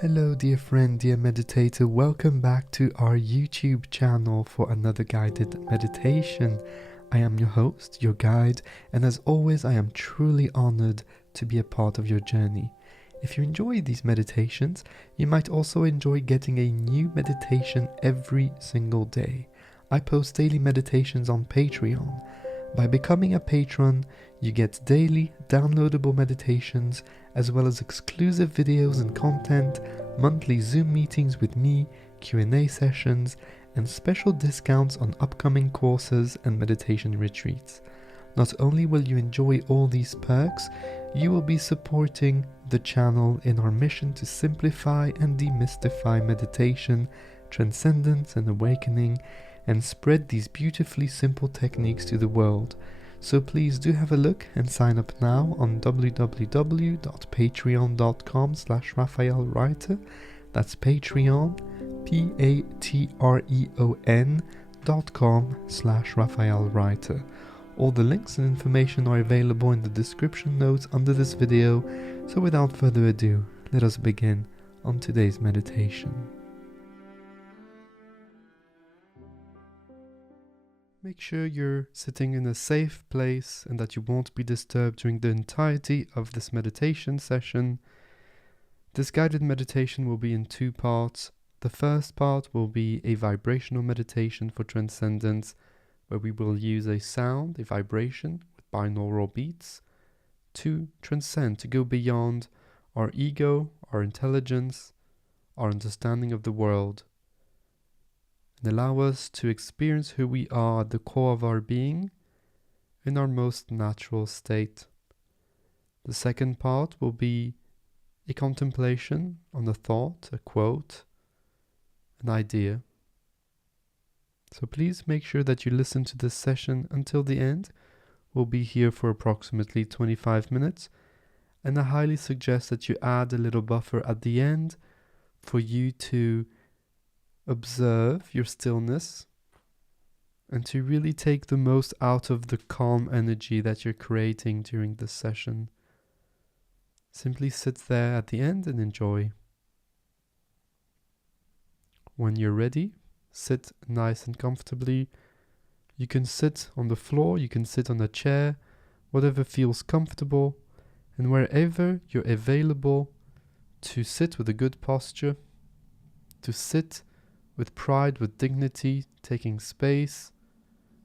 Hello dear friend, dear meditator, welcome back to our YouTube channel for another guided meditation. I am your host, your guide, and as always I am truly honored to be a part of your journey. If you enjoy these meditations, you might also enjoy getting a new meditation every single day. I post daily meditations on Patreon. By becoming a patron, you get daily downloadable meditations as well as exclusive videos and content, monthly Zoom meetings with me, Q&A sessions, and special discounts on upcoming courses and meditation retreats. Not only will you enjoy all these perks, you will be supporting the channel in our mission to simplify and demystify meditation, transcendence and awakening, and spread these beautifully simple techniques to the world. So please do have a look and sign up now on www.patreon.com/RaphaelWriter. That's Patreon, patreon.com/RaphaelWriter. All the links and information are available in the description notes under this video. So without further ado, let us begin on today's meditation. Make sure you're sitting in a safe place and that you won't be disturbed during the entirety of this meditation session. This guided meditation will be in two parts. The first part will be a vibrational meditation for transcendence, where we will use a sound, a vibration with binaural beats to transcend, to go beyond our ego, our intelligence, our understanding of the world, and allow us to experience who we are at the core of our being in our most natural state. The second part will be a contemplation on a thought, a quote, an idea. So please make sure that you listen to this session until the end. We'll be here for approximately 25 minutes, and I highly suggest that you add a little buffer at the end for you to observe your stillness and to really take the most out of the calm energy that you're creating during this session. Simply sit there at the end and enjoy. When you're ready, sit nice and comfortably. You can sit on the floor, you can sit on a chair, whatever feels comfortable, and wherever you're available to sit with a good posture, to sit with pride, with dignity, taking space,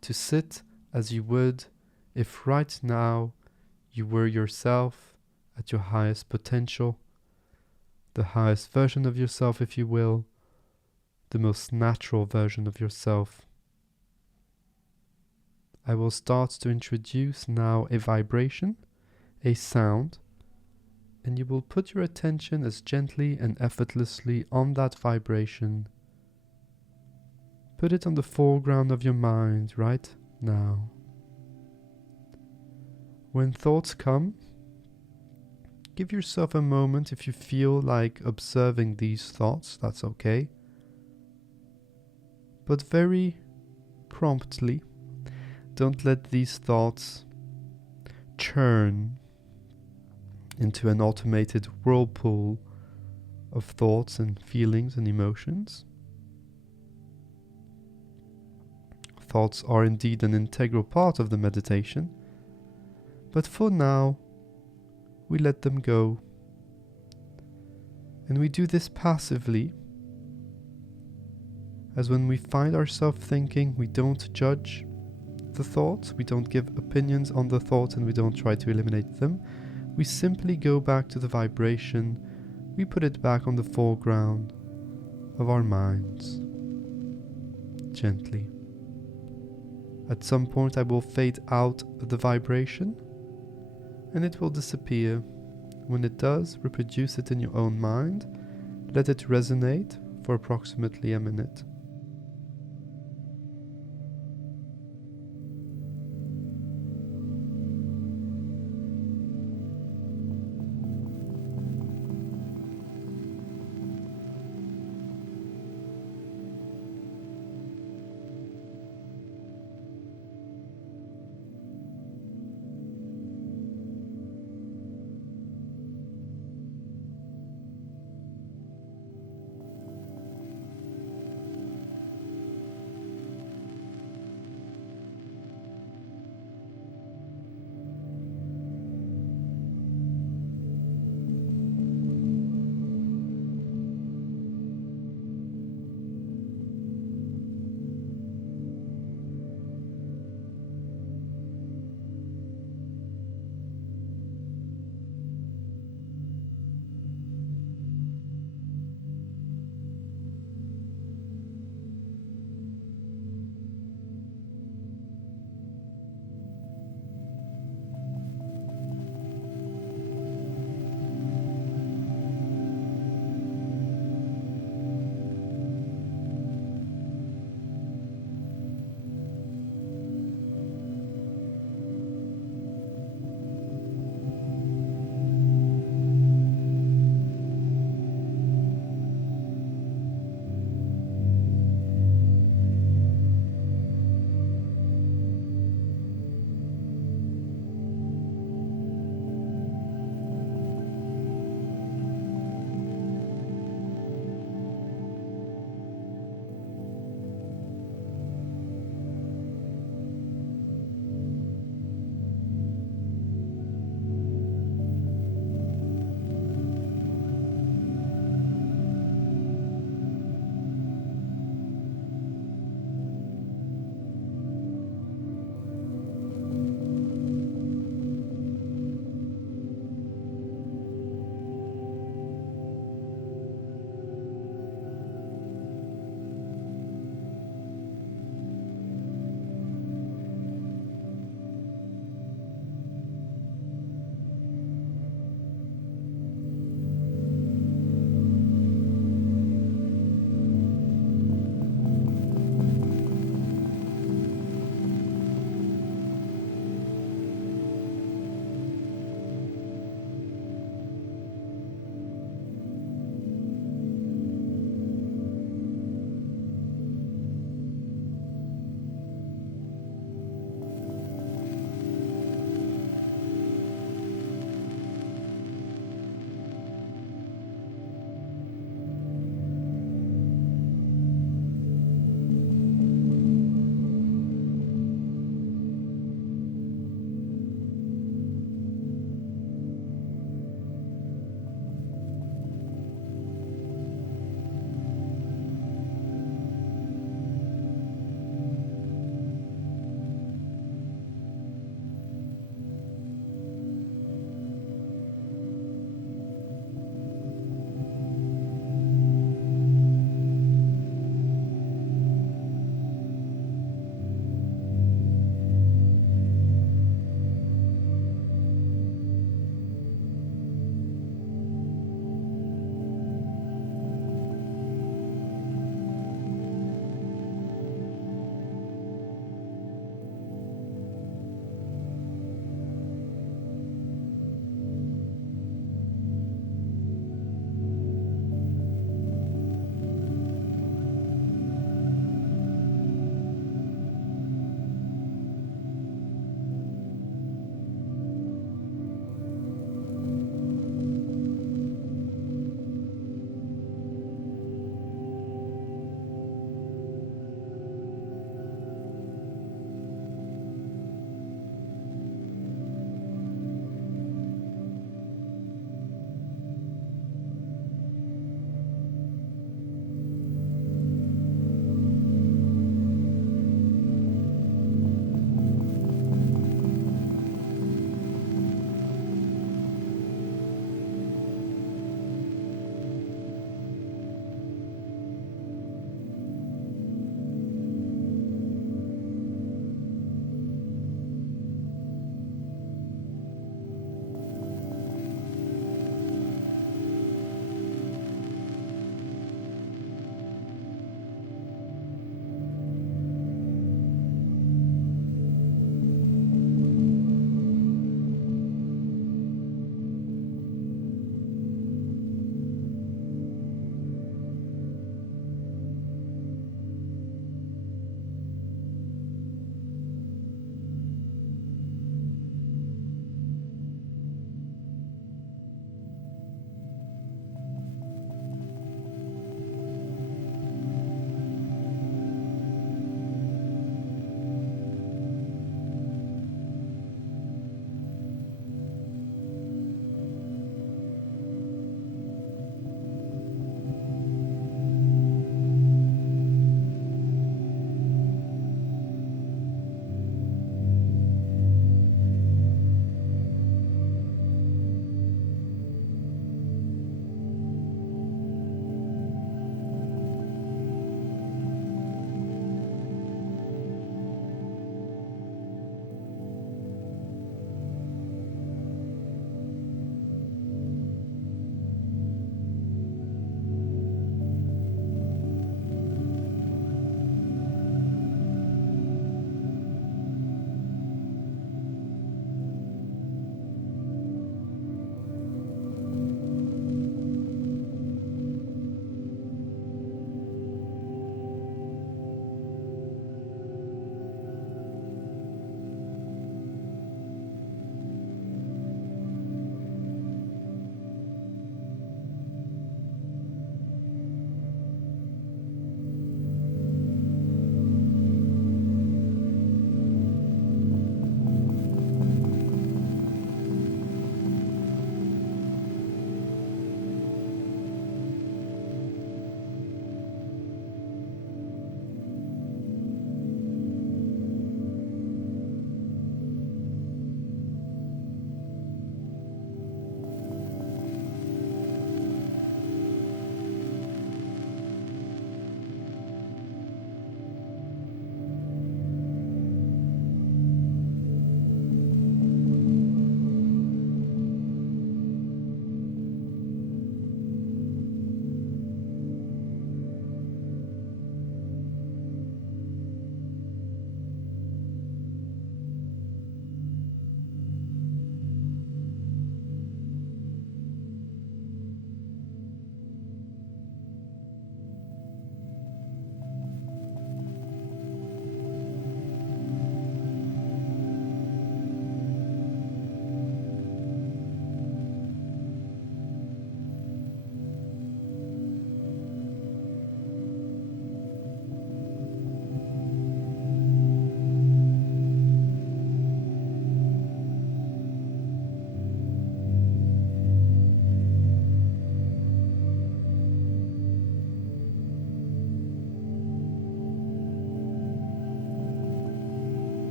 to sit as you would if right now you were yourself at your highest potential, the highest version of yourself, if you will, the most natural version of yourself. I will start to introduce now a vibration, a sound, and you will put your attention as gently and effortlessly on that vibration. Put it on the foreground of your mind right now. When thoughts come, give yourself a moment. If you feel like observing these thoughts, that's okay. But very promptly, don't let these thoughts churn into an automated whirlpool of thoughts and feelings and emotions. Thoughts are indeed an integral part of the meditation, but for now, we let them go. And we do this passively, as when we find ourselves thinking, we don't judge the thoughts, we don't give opinions on the thoughts, and we don't try to eliminate them. We simply go back to the vibration, we put it back on the foreground of our minds, gently. At some point I will fade out of the vibration and it will disappear. When it does, reproduce it in your own mind. Let it resonate for approximately a minute.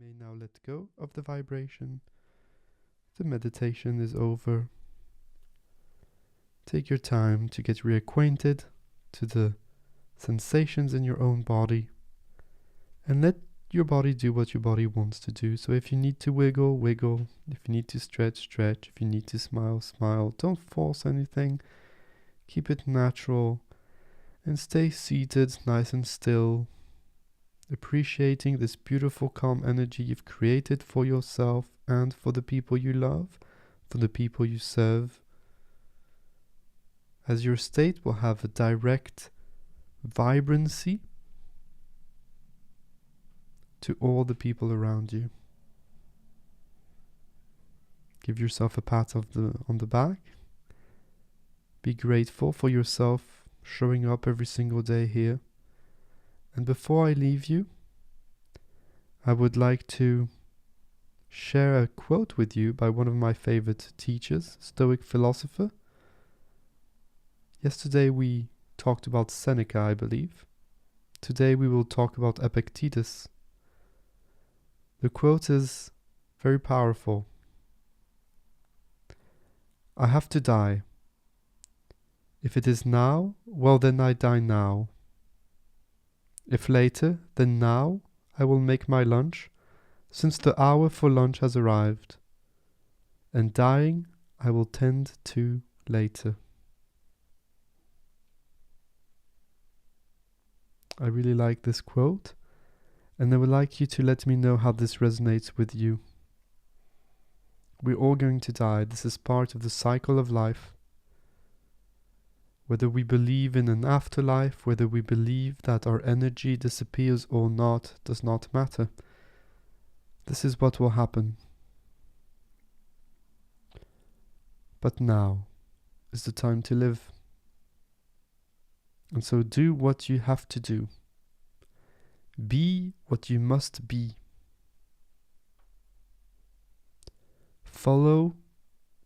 may now let go of the vibration. The meditation is over. Take your time to get reacquainted to the sensations in your own body, and let your body do what your body wants to do. So if you need to wiggle, wiggle. If you need to stretch, stretch. If you need to smile, smile. Don't force anything. Keep it natural and stay seated nice and still, appreciating this beautiful calm energy you've created for yourself and for the people you love, for the people you serve, as your state will have a direct vibrancy to all the people around you. Give yourself a pat on the back. Be grateful for yourself showing up every single day here. And before I leave you, I would like to share a quote with you by one of my favorite teachers, Stoic philosopher. Yesterday we talked about Seneca, I believe. Today we will talk about Epictetus. The quote is very powerful. I have to die. If it is now, well then I die now. If later, then now I will make my lunch, since the hour for lunch has arrived. And dying I will tend to later. I really like this quote, and I would like you to let me know how this resonates with you. We're all going to die. This is part of the cycle of life. Whether we believe in an afterlife, whether we believe that our energy disappears or not, does not matter. This is what will happen. But now is the time to live. And so do what you have to do. Be what you must be. Follow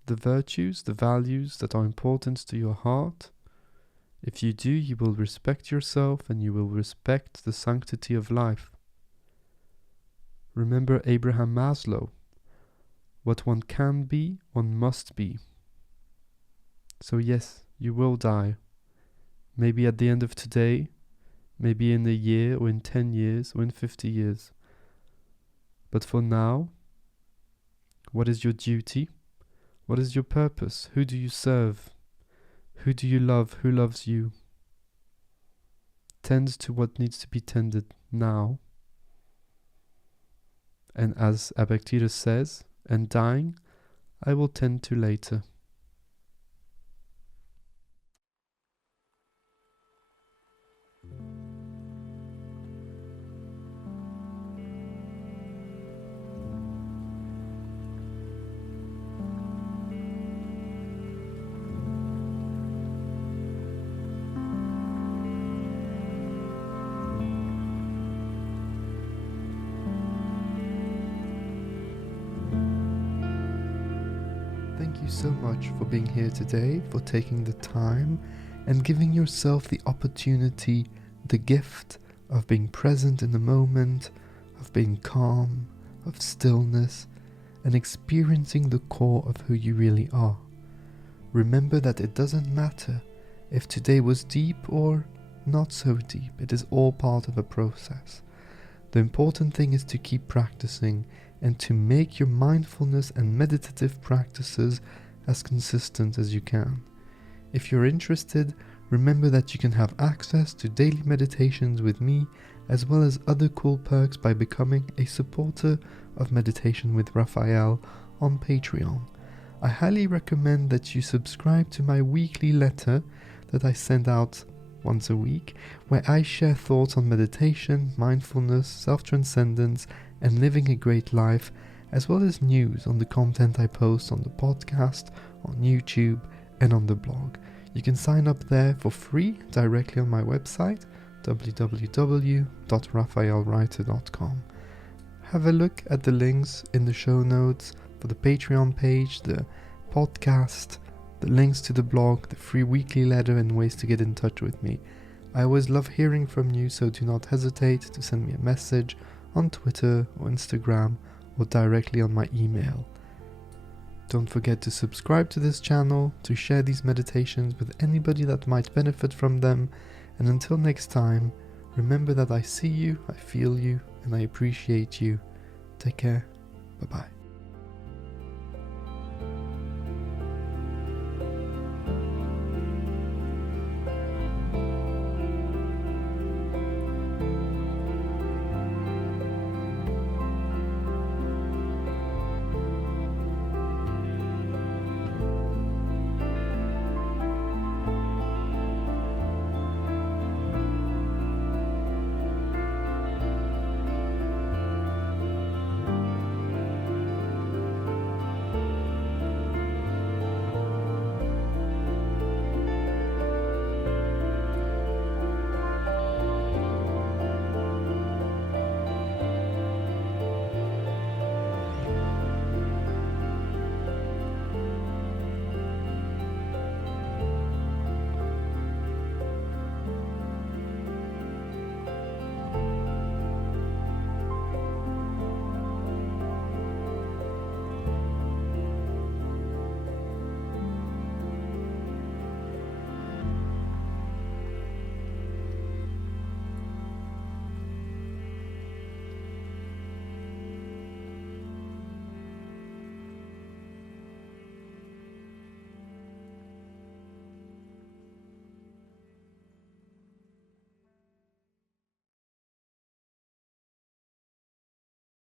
the virtues, the values that are important to your heart. If you do, you will respect yourself and you will respect the sanctity of life. Remember Abraham Maslow. What one can be, one must be. So yes, you will die. Maybe at the end of today, maybe in a year, or in 10 years, or in 50 years. But for now, what is your duty? What is your purpose? Who do you serve? Who do you love? Who loves you? Tend to what needs to be tended now. And as Epictetus says, and dying, I will tend to later. Thank you so much for being here today, for taking the time and giving yourself the opportunity, the gift of being present in the moment, of being calm, of stillness, and experiencing the core of who you really are. Remember that it doesn't matter if today was deep or not so deep. It is all part of a process. The important thing is to keep practicing and to make your mindfulness and meditative practices as consistent as you can. If you're interested, remember that you can have access to daily meditations with me, as well as other cool perks by becoming a supporter of Meditation with Raphael on Patreon. I highly recommend that you subscribe to my weekly letter that I send out once a week, where I share thoughts on meditation, mindfulness, self-transcendence, and living a great life, as well as news on the content I post on the podcast, on YouTube, and on the blog. You can sign up there for free directly on my website, www.raphaelwriter.com. Have a look at the links in the show notes for the Patreon page, the podcast, the links to the blog, the free weekly letter, and ways to get in touch with me. I always love hearing from you, so do not hesitate to send me a message on Twitter or Instagram or directly on my email. Don't forget to subscribe to this channel, to share these meditations with anybody that might benefit from them, and until next time, remember that I see you, I feel you, and I appreciate you. Take care. Bye-bye.